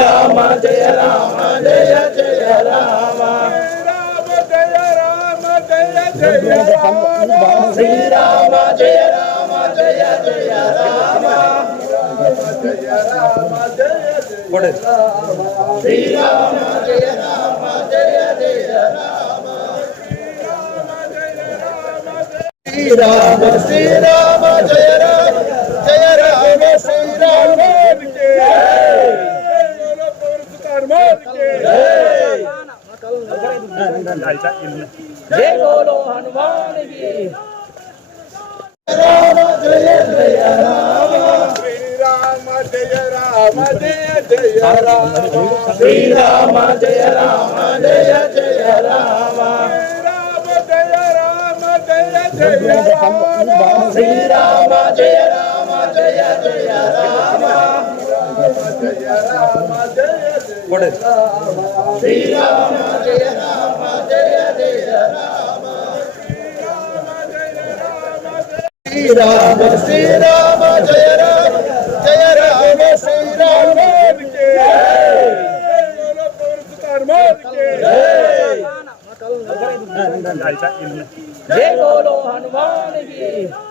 శ్రీరామ జయ రామ జయ జయ రామ శ్రీరామ జయ రామ జయ జయ రామ శ్రీరామ జయ రామ జయ జయ రామ శ్రీరామ శ్రీరామ జయ రామ జయ రామ శ్రీరామ जय बोलो हनुमान की राम जय जय राम श्रीराम जय राम जय जय राम श्रीराम जय राम जय जय राम श्रीराम जय राम जय जय राम श्रीराम जय राम जय जय राम श्रीराम श्रीराम जय राम जय राम श्रीराम जय बोलो हनुमान की